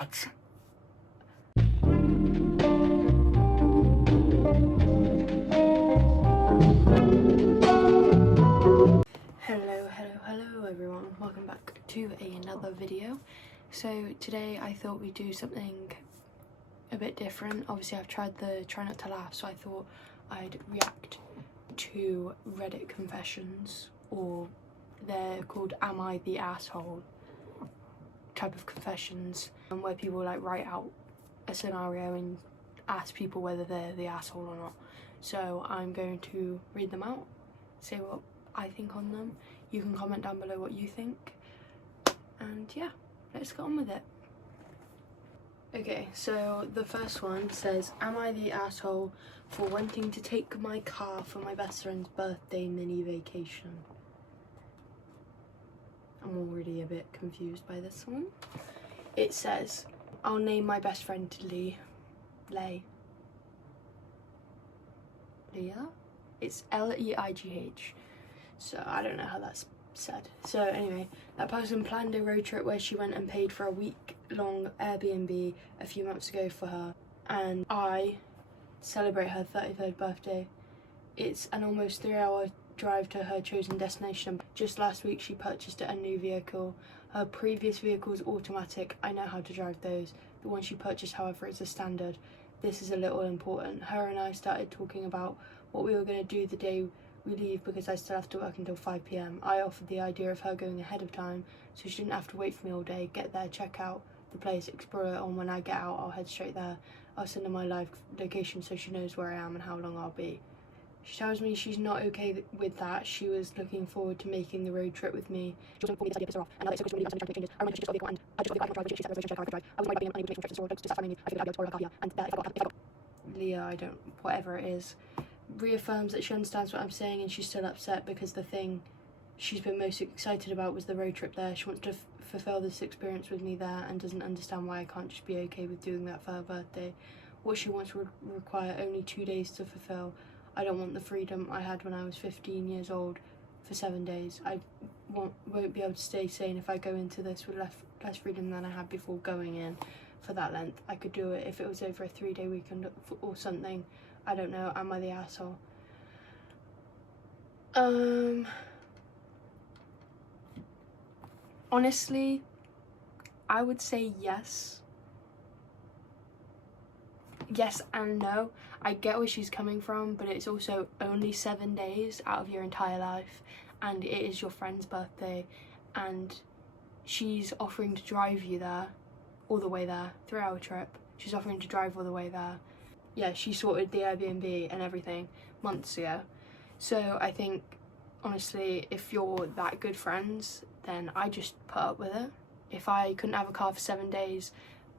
Action! Hello everyone, welcome back to another video. So today I thought we'd do something a bit different. Obviously I've tried the try not to laugh, so I thought I'd react to Reddit confessions, or they're called Am I the Asshole type of confessions, where people like write out a scenario and ask people whether they're the asshole or not. So I'm going to read them out, say what I think on them. You can comment down below what you think, and yeah, let's get on with it. Okay, so the first one says, am I the asshole for wanting to take my car for my best friend's birthday mini vacation? I'm already a bit confused by this one. It says, I'll name my best friend Leah. It's Leigh. So I don't know how that's said. So anyway, that person planned a road trip where she went and paid for a week-long Airbnb a few months ago for her, and I celebrate her 33rd birthday. It's an almost 3-hour drive to her chosen destination. Just last week she purchased a new vehicle. Her previous vehicle is automatic. I know how to drive those. The one she purchased, however, is a standard. This is a little important. Her and I started talking about what we were going to do the day we leave because I still have to work until 5 PM. I offered the idea of her going ahead of time so she didn't have to wait for me all day, get there, check out the place, explore it, and when I get out I'll head straight there. I'll send her my live location so she knows where I am and how long I'll be. She tells me she's not okay with that. She was looking forward to making the road trip with me. She also informed me this idea pissed her off, and now that it's so close to me, changes. I remember she just got a vehicle and I just got the vehicle I can't drive, which she said reservation check I could drive. I was worried about being unable to make construction, so just start finding me. I figured I'd be able to borrow her car here, and if I got Leah, I don't, whatever it is, reaffirms that she understands what I'm saying, and she's still upset because the thing she's been most excited about was the road trip there. She wants to fulfill this experience with me there and doesn't understand why I can't just be okay with doing that for her birthday. What she wants would require only 2 days to fulfill. I don't want the freedom I had when I was 15 years old for 7 days. I won't be able to stay sane if I go into this with less freedom than I had before going in for that length. I could do it if it was over a 3-day weekend or something. I don't know. Am I the asshole? Honestly, I would say yes. Yes and no. I get where she's coming from, but it's also only 7 days out of your entire life, and it is your friend's birthday, and she's offering to drive you there, all the way there, 3-hour trip. She's offering to drive all the way there. Yeah, she sorted the Airbnb and everything months ago. So I think, honestly, if you're that good friends, then I just put up with it. If I couldn't have a car for 7 days,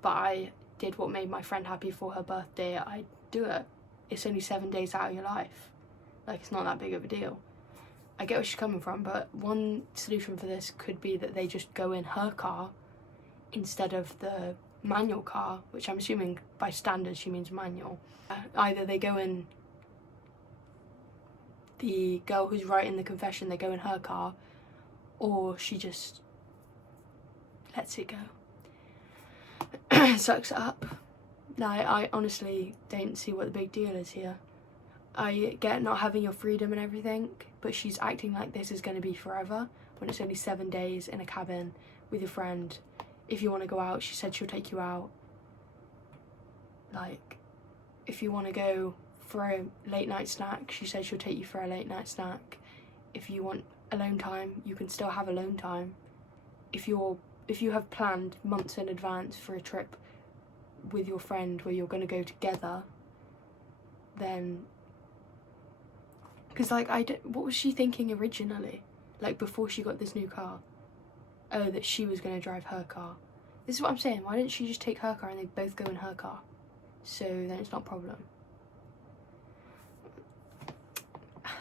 but I did what made my friend happy for her birthday, I'd do it. It's only 7 days out of your life. Like, it's not that big of a deal. I get where she's coming from, but one solution for this could be that they just go in her car instead of the manual car, which I'm assuming by standard she means manual. Either they go in, the girl who's writing the confession, they go in her car, or she just lets it go. Sucks it up. I honestly don't see what the big deal is here. I get not having your freedom and everything, but she's acting like this is going to be forever when it's only 7 days in a cabin with your friend. If you want to go out, she said she'll take you out. Like, if you want to go for a late night snack, she said she'll take you for a late night snack. If you want alone time, you can still have alone time. If you have planned months in advance for a trip with your friend where you're going to go together, then, because like what was she thinking originally, like before she got this new car? Oh, that she was going to drive her car. This is what I'm saying. Why didn't she just take her car and they both go in her car? So then it's not a problem.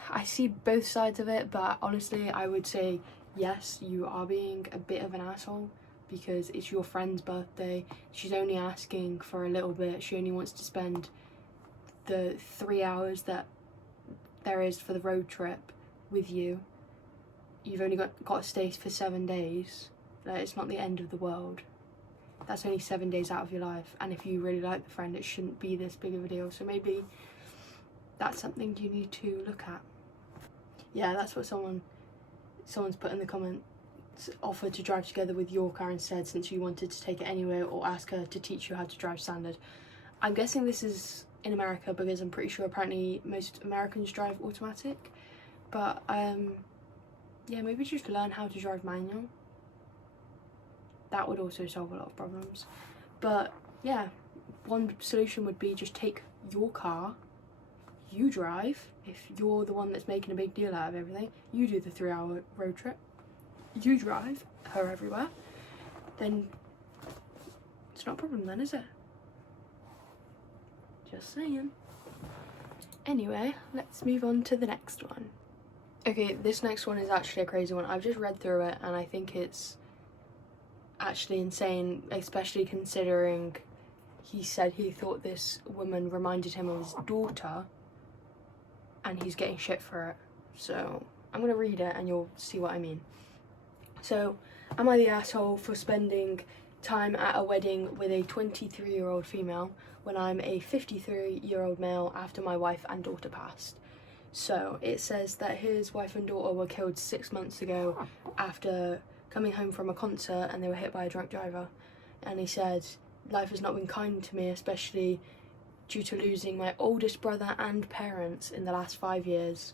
I see both sides of it, but honestly I would say yes, you are being a bit of an asshole because it's your friend's birthday. She's only asking for a little bit. She only wants to spend the 3 hours that there is for the road trip with you. You've only got to stay for 7 days. Like, it's not the end of the world. that's only 7 days out of your life, and if you really like the friend, it shouldn't be this big of a deal. So maybe that's something you need to look at. Yeah, that's what someone's put in the comments. Offer to drive together with your car instead, since you wanted to take it anyway, or ask her to teach you how to drive standard. I'm guessing this is in America, because I'm pretty sure apparently most Americans drive automatic. But yeah, maybe just learn how to drive manual. That would also solve a lot of problems. But yeah, one solution would be just take your car, you drive. If you're the one that's making a big deal out of everything, you do the 3-hour road trip, you drive her everywhere, then it's not a problem then, is it? Just saying. Anyway, let's move on to the next one. Okay, this next one is actually a crazy one. I've just read through it and I think it's actually insane, especially considering he said he thought this woman reminded him of his daughter, and he's getting shit for it. So I'm gonna read it and you'll see what I mean. So, am I the asshole for spending time at a wedding with a 23-year-old female when I'm a 53-year-old male after my wife and daughter passed? So it says that his wife and daughter were killed 6 months ago after coming home from a concert, and they were hit by a drunk driver. And he said, life has not been kind to me, especially due to losing my oldest brother and parents in the last 5 years.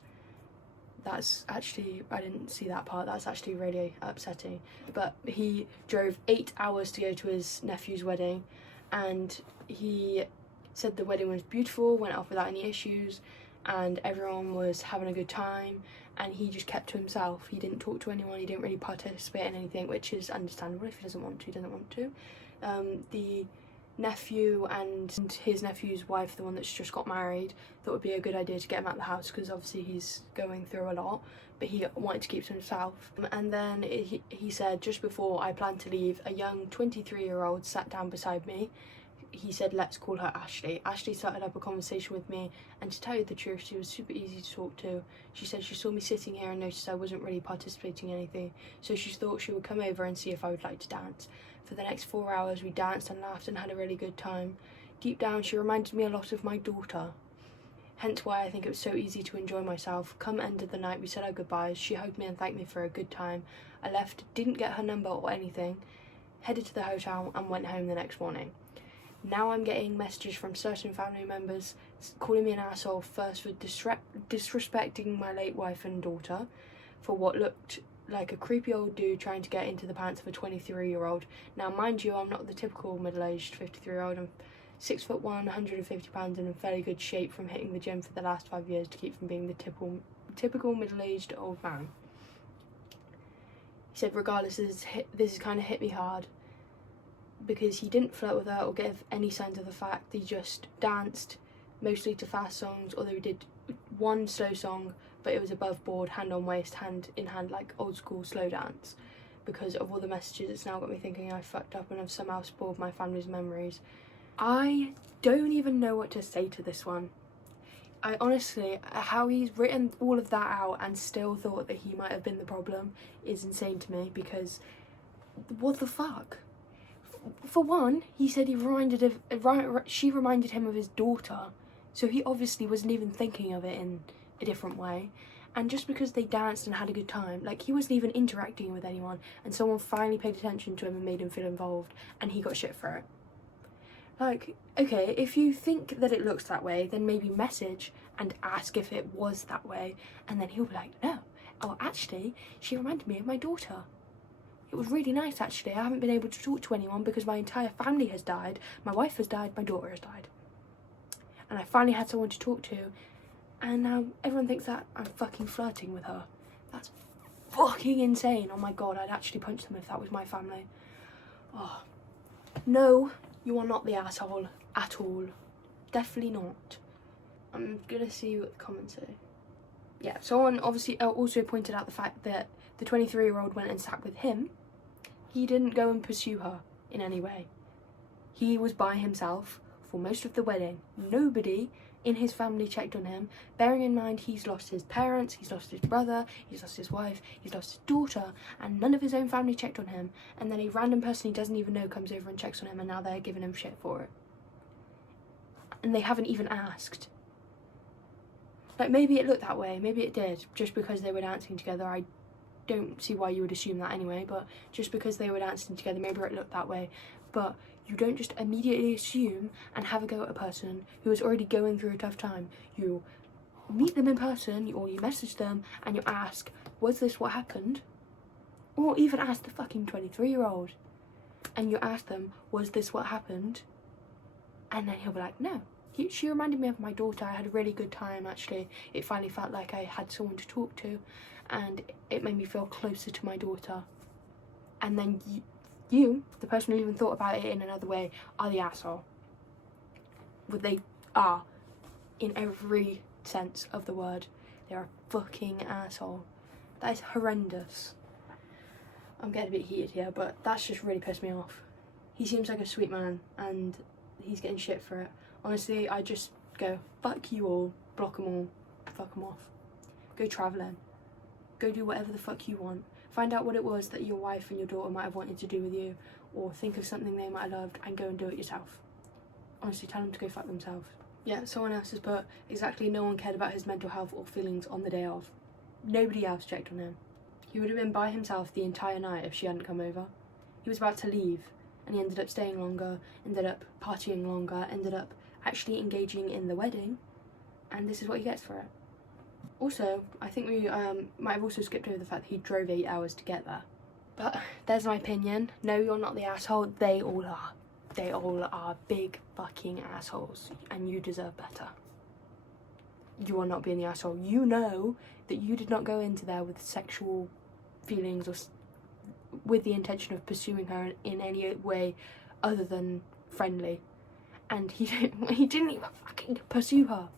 That's actually, I didn't see that part, that's actually really upsetting. But he drove 8 hours to go to his nephew's wedding, and he said the wedding was beautiful, went off without any issues, and everyone was having a good time, and he just kept to himself. He didn't talk to anyone, he didn't really participate in anything, which is understandable. If he doesn't want to, he doesn't want to. The nephew and his nephew's wife, the one that's just got married, thought it would be a good idea to get him out of the house, because obviously he's going through a lot, but he wanted to keep to himself. And then he said, just before I planned to leave, a young 23-year-old sat down beside me. He said, let's call her Ashley. Ashley started up a conversation with me, and to tell you the truth, she was super easy to talk to. She said she saw me sitting here and noticed I wasn't really participating in anything, so she thought she would come over and see if I would like to dance. For the next 4 hours we danced and laughed and had a really good time. Deep down she reminded me a lot of my daughter, hence why I think it was so easy to enjoy myself. Come end of the night we said our goodbyes, she hugged me and thanked me for a good time. I left, didn't get her number or anything, headed to the hotel and went home the next morning. Now I'm getting messages from certain family members calling me an asshole, first for disrespecting my late wife and daughter, for what looked like a creepy old dude trying to get into the pants of a 23-year-old. Now mind you, I'm not the typical middle-aged 53-year-old. I'm 6'1", 150 pounds, and in fairly good shape from hitting the gym for the last 5 years to keep from being the typical middle-aged old man. He said, regardless, this has kind of hit me hard, because he didn't flirt with her or give any signs of the fact. He just danced, mostly to fast songs, although he did one slow song, but it was above board, hand on waist, hand in hand, like old school slow dance. Because of all the messages, it's now got me thinking I fucked up and have somehow spoiled my family's memories. I don't even know what to say to this one. I honestly, how he's written all of that out and still thought that he might have been the problem is insane to me, because what the fuck? For one, he said she reminded him of his daughter, so he obviously wasn't even thinking of it in a different way. And just because they danced and had a good time, like, he wasn't even interacting with anyone, and someone finally paid attention to him and made him feel involved, and he got shit for it. Like, okay, if you think that it looks that way, then maybe message and ask if it was that way, and then he'll be like, no, oh, actually, she reminded me of my daughter. It was really nice, actually. I haven't been able to talk to anyone because my entire family has died. My wife has died, my daughter has died. And I finally had someone to talk to, and now everyone thinks that I'm fucking flirting with her. That's fucking insane. Oh my god, I'd actually punch them if that was my family. Oh, no, you are not the asshole at all. Definitely not. I'm gonna see what the comments say. Yeah, someone obviously also pointed out the fact that the 23-year-old went and sat with him. He didn't go and pursue her in any way. He was by himself for most of the wedding. Nobody in his family checked on him, bearing in mind he's lost his parents, he's lost his brother, he's lost his wife, he's lost his daughter, and none of his own family checked on him, and then a random person he doesn't even know comes over and checks on him, and now they're giving him shit for it. And they haven't even asked. Like, maybe it looked that way, maybe it did, just because they were dancing together. I don't see why you would assume that anyway, but just because they were dancing together, maybe it looked that way. But you don't just immediately assume and have a go at a person who is already going through a tough time. You meet them in person, or you message them, and you ask, was this what happened? Or even ask the fucking 23-year-old, and you ask them, was this what happened? And then he'll be like, no. She reminded me of my daughter. I had a really good time, actually. It finally felt like I had someone to talk to, and it made me feel closer to my daughter. And then you, the person who even thought about it in another way, are the asshole. But they are, in every sense of the word. They are a fucking asshole. That is horrendous. I'm getting a bit heated here, but that's just really pissed me off. He seems like a sweet man, and he's getting shit for it. Honestly, I just go, fuck you all, block them all, fuck them off. Go travelling. Go do whatever the fuck you want. Find out what it was that your wife and your daughter might have wanted to do with you, or think of something they might have loved and go and do it yourself. Honestly, tell them to go fuck themselves. Yeah, someone else has put, exactly, no one cared about his mental health or feelings on the day of. Nobody else checked on him. He would have been by himself the entire night if she hadn't come over. He was about to leave, and he ended up staying longer, ended up partying longer, ended up actually engaging in the wedding, and this is what he gets for it. Also, I think we might have also skipped over the fact that he drove 8 hours to get there. But there's my opinion. No, you're not the asshole. They all are. They all are big fucking assholes, and you deserve better. You are not being the asshole. You know that you did not go into there with sexual feelings or with the intention of pursuing her in any way other than friendly. And he didn't even fucking pursue her.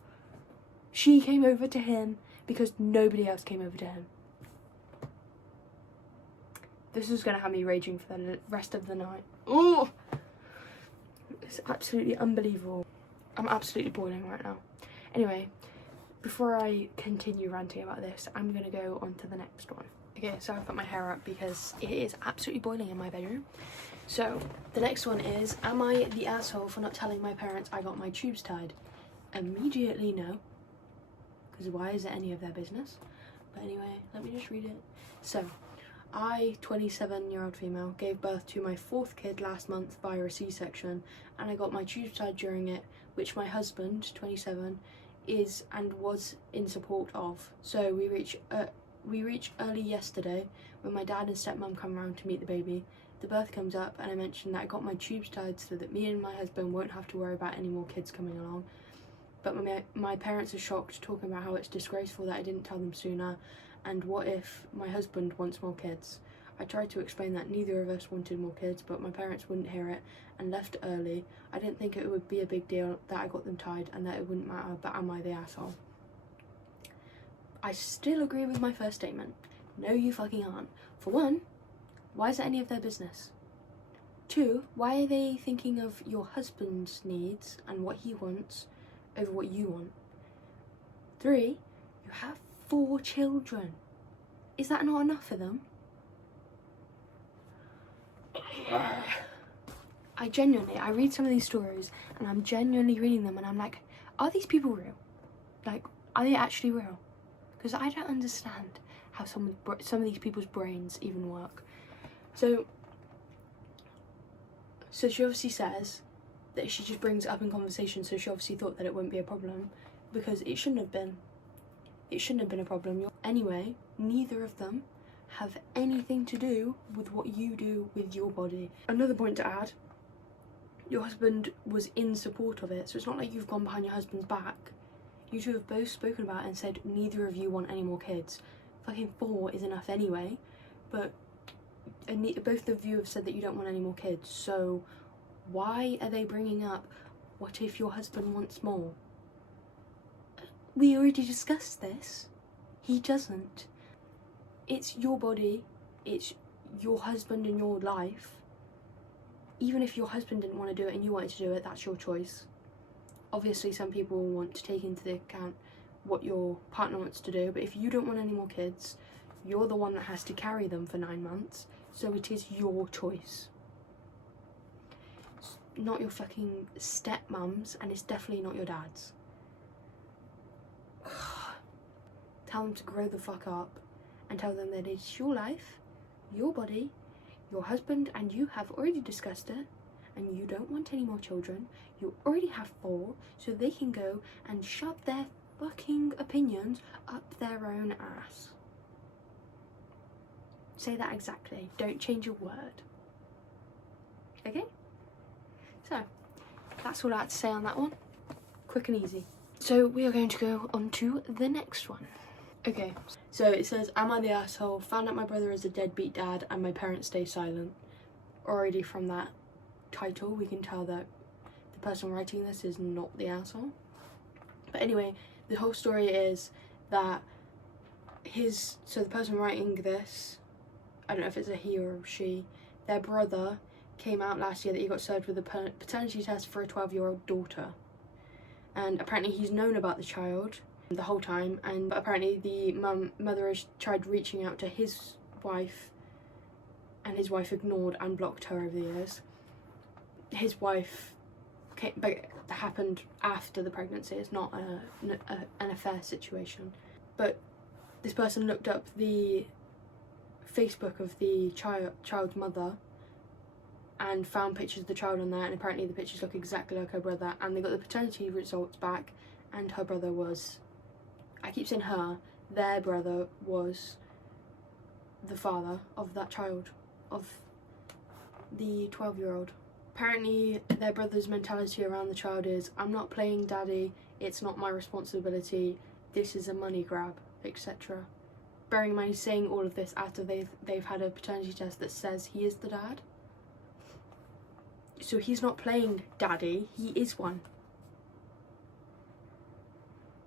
She came over to him because nobody else came over to him. This is going to have me raging for the rest of the night. Oh, it's absolutely unbelievable. I'm absolutely boiling right now. Anyway, before I continue ranting about this, I'm going to go on to the next one. Okay, so I've put my hair up because it is absolutely boiling in my bedroom. So, the next one is, am I the asshole for not telling my parents I got my tubes tied? Immediately no. Because why is it any of their business? But anyway, let me just read it. So, I, 27-year-old female, gave birth to my 4th kid last month via a C-section, and I got my tubes tied during it, which my husband, 27, is and was in support of. So we reach early yesterday when my dad and stepmom come round to meet the baby. The birth comes up, and I mentioned that I got my tubes tied so that me and my husband won't have to worry about any more kids coming along. But my parents are shocked, talking about how it's disgraceful that I didn't tell them sooner, and what if my husband wants more kids. I tried to explain that neither of us wanted more kids, but my parents wouldn't hear it and left early. I didn't think it would be a big deal that I got them tied and that it wouldn't matter, but am I the asshole? I still agree with my first statement. No, you fucking aren't. For one, why is it any of their business? 2, why are they thinking of your husband's needs and what he wants over what you want? 3, you have 4 children. Is that not enough for them? I read some of these stories and I'm genuinely reading them and I'm like, are these people real? Like, are they actually real? Because I don't understand how some of these people's brains even work. So she obviously says that she just brings it up in conversation, so she obviously thought that it wouldn't be a problem, because it shouldn't have been. It shouldn't have been a problem. Anyway, neither of them have anything to do with what you do with your body. Another point to add, your husband was in support of it, so it's not like you've gone behind your husband's back. You two have both spoken about it and said neither of you want any more kids. Fucking 4 is enough anyway, but both of you have said that you don't want any more kids, so why are they bringing up, what if your husband wants more? We already discussed this. He doesn't. It's your body, it's your husband and your life. Even if your husband didn't want to do it and you wanted to do it, that's your choice. Obviously some people want to take into account what your partner wants to do, but if you don't want any more kids, you're the one that has to carry them for 9 months, so it is your choice. It's not your fucking stepmom's, and it's definitely not your dad's. Tell them to grow the fuck up and tell them that it's your life, your body, your husband and you have already discussed it, and you don't want any more children. You already have 4, so they can go and shove their fucking opinions up their own ass. Say that exactly. Don't change a word. Okay? So, that's all I had to say on that one. Quick and easy. So, we are going to go on to the next one. Okay, so it says, am I the asshole? Found out my brother is a deadbeat dad and my parents stay silent. Already from that title, we can tell that the person writing this is not the asshole. But anyway, the whole story is that so the person writing this, I don't know if it's a he or a she, their brother came out last year that he got served with a paternity test for a 12-year-old daughter. And apparently he's known about the child the whole time, and apparently the mother has tried reaching out to his wife, and his wife ignored and blocked her over the years. His wife but it happened after the pregnancy. It's not an affair situation. But this person looked up the Facebook of the child's mother and found pictures of the child on there, and apparently the pictures look exactly like her brother, and they got the paternity results back, and her brother was, I keep saying her, their brother was the father of that child, of the 12-year-old. Apparently their brother's mentality around the child is, I'm not playing daddy, it's not my responsibility, this is a money grab, etc. Bearing in mind he's saying all of this after they've had a paternity test that says he is the dad. So he's not playing daddy, he is one.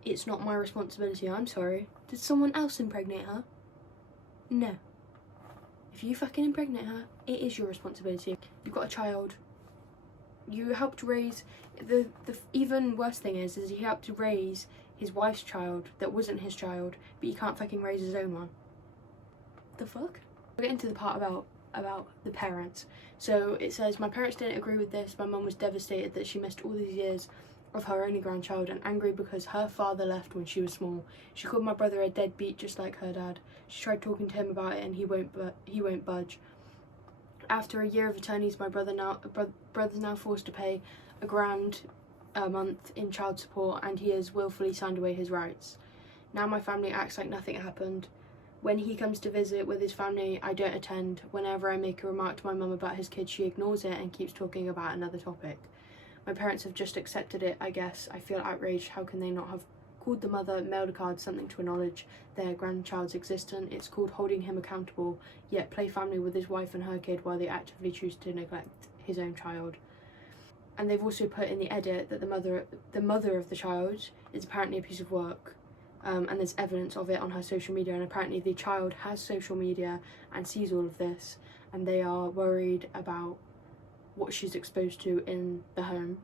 It's not my responsibility, I'm sorry. Did someone else impregnate her? No. If you fucking impregnate her, it is your responsibility. You've got a child. You helped raise, the even worse thing is he helped raise his wife's child that wasn't his child, but he can't fucking raise his own one. The fuck? We'll get into the part about the parents. So it says, my parents didn't agree with this. My mum was devastated that she missed all these years of her only grandchild and angry because her father left when she was small. She called my brother a deadbeat just like her dad. She tried talking to him about it and he won't budge. After a year of attorneys, my brother's now forced to pay $1,000 a month in child support, and he has willfully signed away his rights. Now my family acts like nothing happened. When he comes to visit with his family, I don't attend. Whenever I make a remark to my mum about his kid, she ignores it and keeps talking about another topic. My parents have just accepted it, I guess. I feel outraged. How can they not have called the mother, mailed a card, something to acknowledge their grandchild's existence? It's called holding him accountable, yet play family with his wife and her kid while they actively choose to neglect his own child. And they've also put in the edit that the mother of the child is apparently a piece of work, and there's evidence of it on her social media, and apparently the child has social media and sees all of this, and they are worried about what she's exposed to in the home.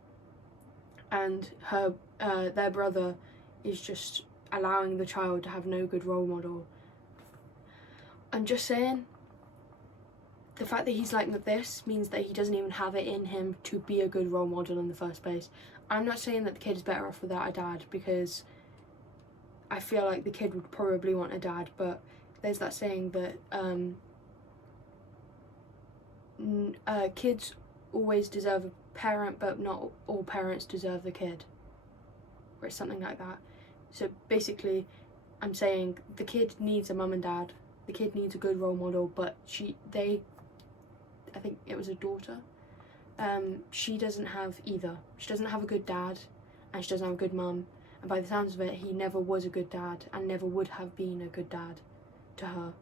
And their brother is just allowing the child to have no good role model. I'm just saying, the fact that he's like this means that he doesn't even have it in him to be a good role model in the first place. I'm not saying that the kid is better off without a dad, because I feel like the kid would probably want a dad, but there's that saying that kids always deserve a parent, but not all parents deserve a kid, or it's something like that. So basically I'm saying the kid needs a mum and dad, the kid needs a good role model, but I think it was a daughter, she doesn't have either. She doesn't have a good dad and she doesn't have a good mum, and by the sounds of it he never was a good dad and never would have been a good dad to her,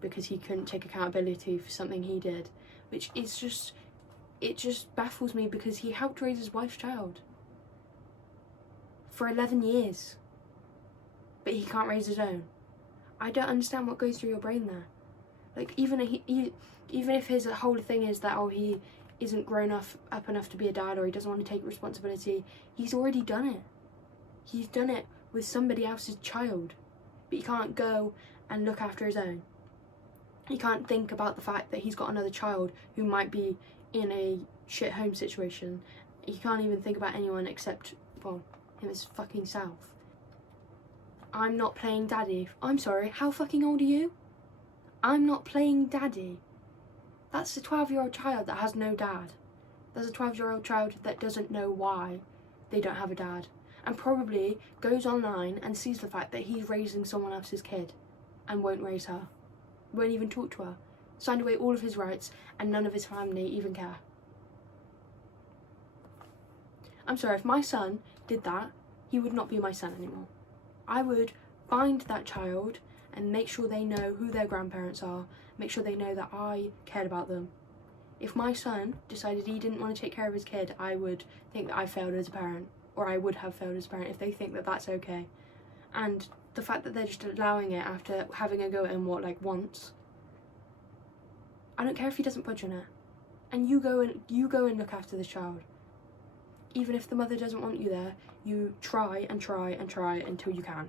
because he couldn't take accountability for something he did, which is just, it just baffles me, because he helped raise his wife's child for 11 years, but he can't raise his own. I don't understand what goes through your brain there. Like, even if his whole thing is that, oh, he isn't grown up enough to be a dad, or he doesn't want to take responsibility. He's already done it. He's done it with somebody else's child, but he can't go and look after his own. He can't think about the fact that he's got another child who might be in a shit home situation. He can't even think about anyone except, well, him as fucking self. I'm not playing daddy. I'm sorry, how fucking old are you? I'm not playing daddy. That's a 12-year-old child that has no dad. There's a 12-year-old child that doesn't know why they don't have a dad, and probably goes online and sees the fact that he's raising someone else's kid and won't raise her, won't even talk to her, signed away all of his rights, and none of his family even care. I'm sorry, if my son did that, he would not be my son anymore. I would find that child and make sure they know who their grandparents are, make sure they know that I cared about them. If my son decided he didn't want to take care of his kid, I would think that I failed as a parent, or I would have failed as a parent if they think that that's okay. And the fact that they're just allowing it after having a go at him, once, I don't care if he doesn't budge on it. And you go and look after the child. Even if the mother doesn't want you there, you try and try and try until you can.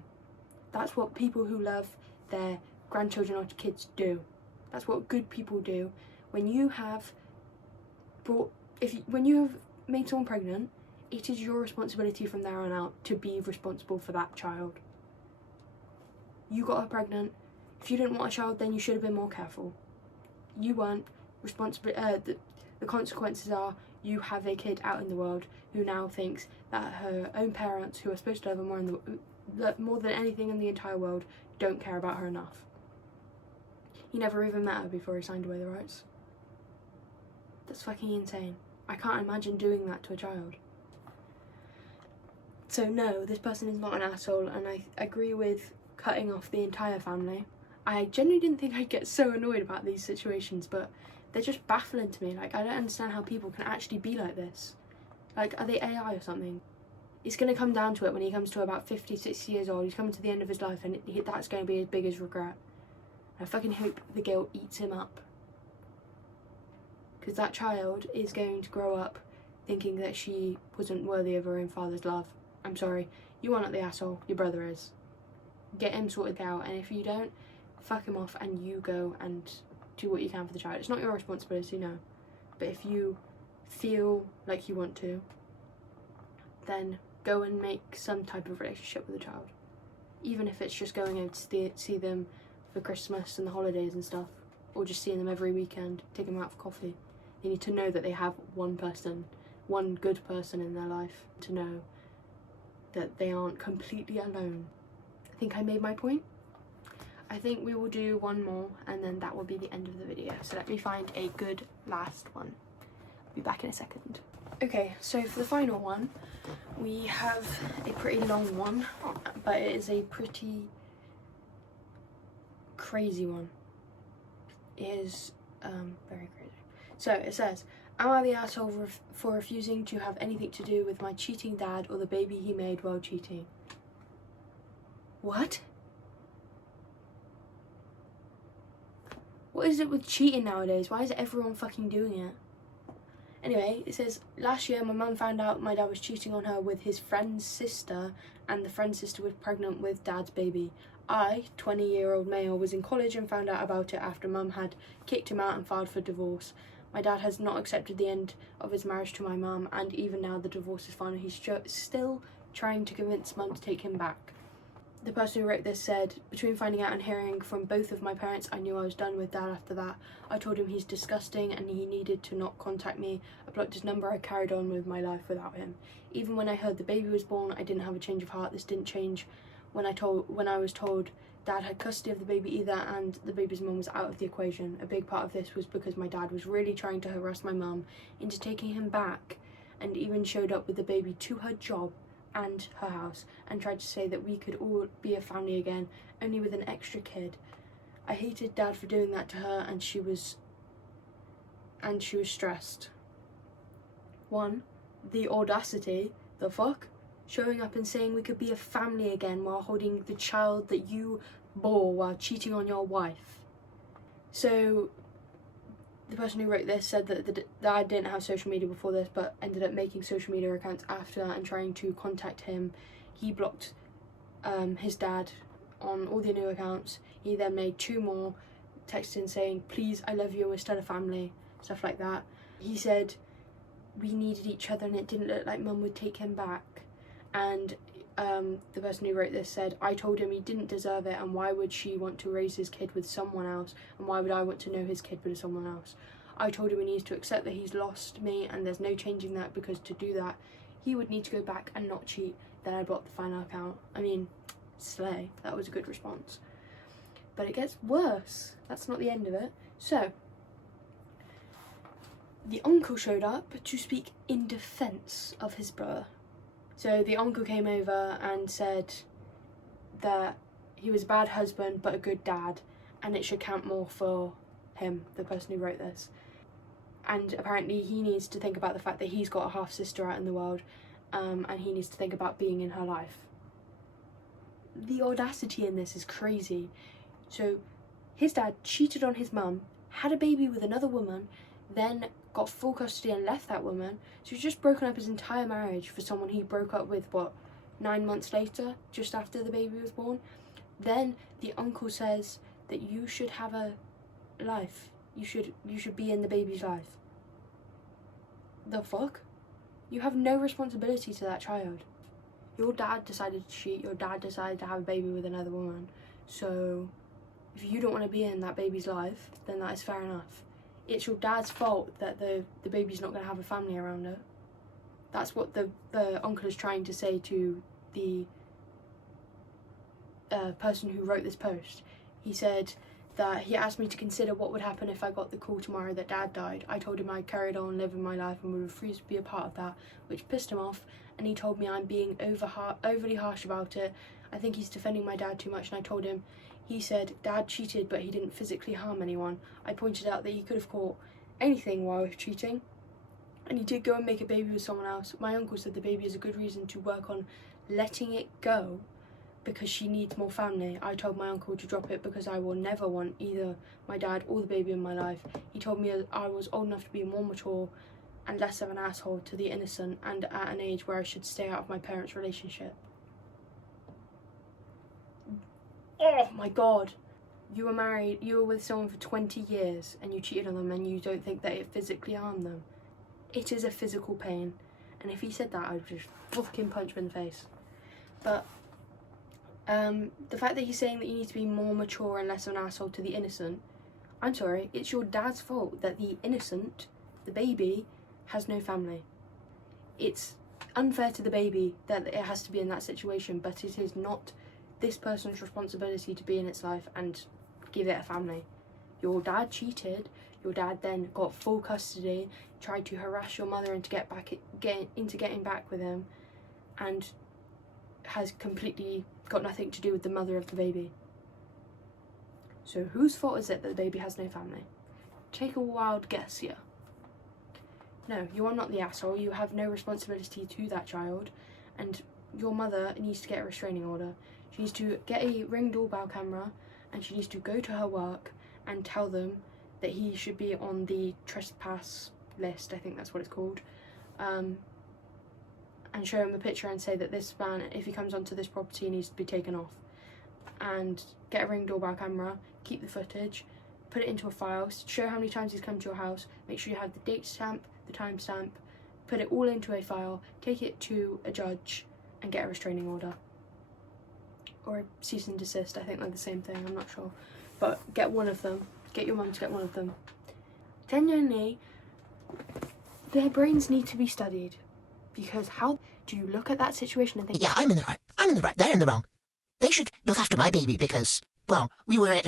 That's what people who love their grandchildren or kids do. That's what good people do. When you have made someone pregnant, it is your responsibility from there on out to be responsible for that child. You got her pregnant. If you didn't want a child, then you should have been more careful. You weren't responsible. The consequences are you have a kid out in the world who now thinks that her own parents, who are supposed to love her more than anything in the entire world, don't care about her enough. He never even met her before he signed away the rights. That's fucking insane. I can't imagine doing that to a child. So no, this person is not an asshole, and I agree with cutting off the entire family. I genuinely didn't think I'd get so annoyed about these situations, but they're just baffling to me. Like, I don't understand how people can actually be like this. Like, are they AI or something? It's going to come down to it when he comes to about 50, 60 years old. He's coming to the end of his life, and that's going to be his biggest regret. I fucking hope the guilt eats him up. Because that child is going to grow up thinking that she wasn't worthy of her own father's love. I'm sorry, you are not the asshole, your brother is. Get him sorted out, and if you don't, fuck him off and you go and do what you can for the child. It's not your responsibility, no. But if you feel like you want to, then go and make some type of relationship with the child. Even if it's just going out to see them for Christmas and the holidays and stuff, or just seeing them every weekend, taking them out for coffee. They need to know that they have one good person in their life, to know that they aren't completely alone. I think I made my point. I think we will do one more, and then that will be the end of the video. So let me find a good last one. I'll be back in a second. Okay, so for the final one, we have a pretty long one, but it is a pretty crazy one. It is very crazy. So it says, am I the asshole for refusing to have anything to do with my cheating dad or the baby he made while cheating? What? What is it with cheating nowadays? Why is everyone fucking doing it? Anyway, it says, last year my mum found out my dad was cheating on her with his friend's sister, and the friend's sister was pregnant with dad's baby. I, 20-year-old male, was in college and found out about it after mum had kicked him out and filed for divorce. My dad has not accepted the end of his marriage to my mum, and even now the divorce is final. He's still trying to convince mum to take him back. The person who wrote this said, between finding out and hearing from both of my parents, I knew I was done with dad after that. I told him he's disgusting and he needed to not contact me. I blocked his number. I carried on with my life without him. Even when I heard the baby was born, I didn't have a change of heart. This didn't change when I was told dad had custody of the baby either, and the baby's mum was out of the equation. A big part of this was because my dad was really trying to harass my mum into taking him back, and even showed up with the baby to her job and her house and tried to say that we could all be a family again, only with an extra kid. I hated dad for doing that to her, and she was stressed. 1, the audacity, the fuck? Showing up and saying we could be a family again while holding the child that you bore while cheating on your wife. So the person who wrote this said that the dad didn't have social media before this, but ended up making social media accounts after and trying to contact him. He blocked his dad on all the new accounts. He then made 2 more, texting saying, please, I love you, we're still a family, stuff like that. He said we needed each other and it didn't look like mum would take him back. And the person who wrote this said, I told him he didn't deserve it, and why would she want to raise his kid with someone else, and why would I want to know his kid with someone else? I told him he needs to accept that he's lost me and there's no changing that, because to do that he would need to go back and not cheat. Then I blocked the final account. I mean, slay, that was a good response. But it gets worse. That's not the end of it. So the uncle showed up to speak in defence of his brother. So the uncle came over and said that he was a bad husband but a good dad, and it should count more for him, the person who wrote this. And apparently he needs to think about the fact that he's got a half sister out in the world, and he needs to think about being in her life. The audacity in this is crazy. So his dad cheated on his mum, had a baby with another woman, then got full custody and left that woman. So he's just broken up his entire marriage for someone he broke up with, 9 months later, just after the baby was born. Then the uncle says that you should have a life. You should be in the baby's life. The fuck? You have no responsibility to that child. Your dad decided to cheat, your dad decided to have a baby with another woman. So if you don't want to be in that baby's life, then that is fair enough. It's your dad's fault that the baby's not going to have a family around her. That's what the uncle is trying to say to the person who wrote this post. He said that he asked me to consider what would happen if I got the call tomorrow that dad died. I told him I carried on living my life and would refuse to be a part of that, which pissed him off, and he told me I'm being overly harsh about it. I think he's defending my dad too much, and I told him, he said dad cheated but he didn't physically harm anyone. I pointed out that he could have caught anything while cheating, and he did go and make a baby with someone else. My uncle said the baby is a good reason to work on letting it go because she needs more family. I told my uncle to drop it because I will never want either my dad or the baby in my life. He told me I was old enough to be more mature and less of an asshole to the innocent, and at an age where I should stay out of my parents' relationship. Oh my god. You were married, you were with someone for 20 years and you cheated on them, and you don't think that it physically harmed them. It is a physical pain. And if he said that, I would just fucking punch him in the face. But the fact that he's saying that you need to be more mature and less of an asshole to the innocent, I'm sorry, it's your dad's fault that the innocent, the baby, has no family. It's unfair to the baby that it has to be in that situation, but it is not this person's responsibility to be in its life and give it a family. Your dad cheated, your dad then got full custody, tried to harass your mother into getting back with him, and has completely got nothing to do with the mother of the baby. So whose fault is it that the baby has no family? Take a wild guess here. No, you are not the asshole. You have no responsibility to that child, and your mother needs to get a restraining order. She needs to get a Ring doorbell camera, and she needs to go to her work and tell them that he should be on the trespass list, I think that's what it's called, and show him a picture and say that this man, if he comes onto this property, needs to be taken off. And get a Ring doorbell camera, keep the footage, put it into a file, show how many times he's come to your house, make sure you have the date stamp, the time stamp, put it all into a file, take it to a judge and get a restraining order. Or a cease and desist, I think they're the same thing, I'm not sure. But get one of them, get your mum to get one of them. Genuinely, their brains need to be studied. Because how do you look at that situation and think, yeah, I'm in the right, they're in the wrong. They should look after my baby because, well, we were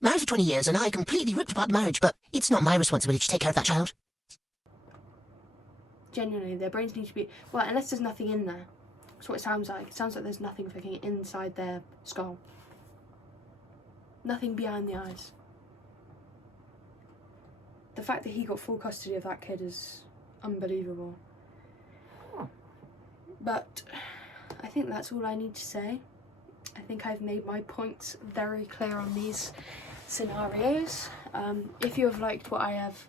married for 20 years and I completely ripped apart the marriage, but it's not my responsibility to take care of that child. Genuinely, their brains need to be, well, unless there's nothing in there. That's what it sounds like. It sounds like there's nothing fucking inside their skull. Nothing behind the eyes. The fact that he got full custody of that kid is unbelievable. But I think that's all I need to say. I think I've made my points very clear on these scenarios. If you have liked what I have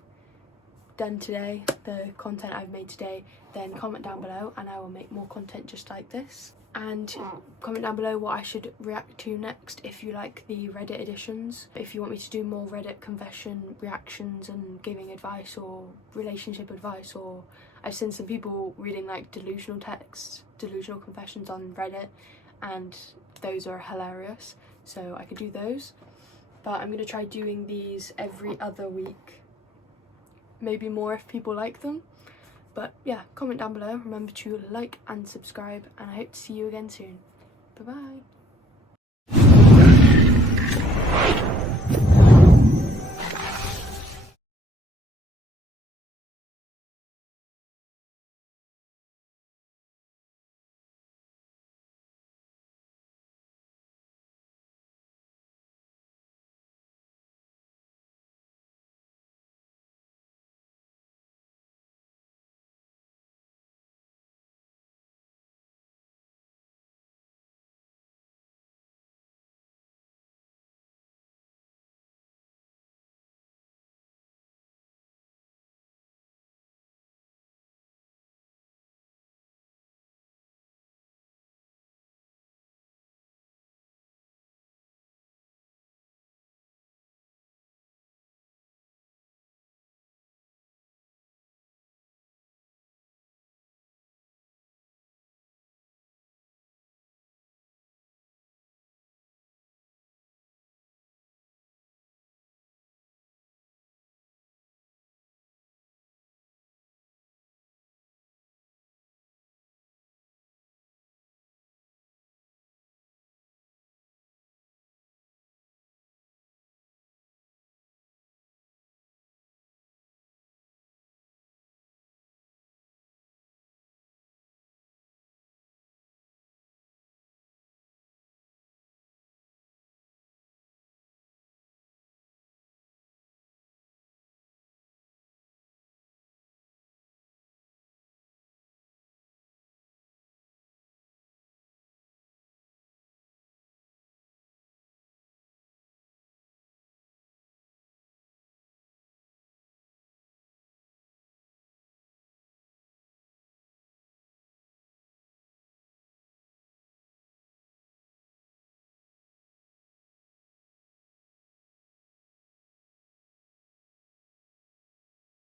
done today, the content I've made today, then comment down below and I will make more content just like this. And comment down below what I should react to next if you like the Reddit editions. If you want me to do more Reddit confession reactions and giving advice or relationship advice, or I've seen some people reading like delusional texts, delusional confessions on Reddit, and those are hilarious, so I could do those. But I'm going to try doing these every other week, maybe more if people like them. But yeah, comment down below, remember to like and subscribe, and I hope to see you again soon. Bye bye.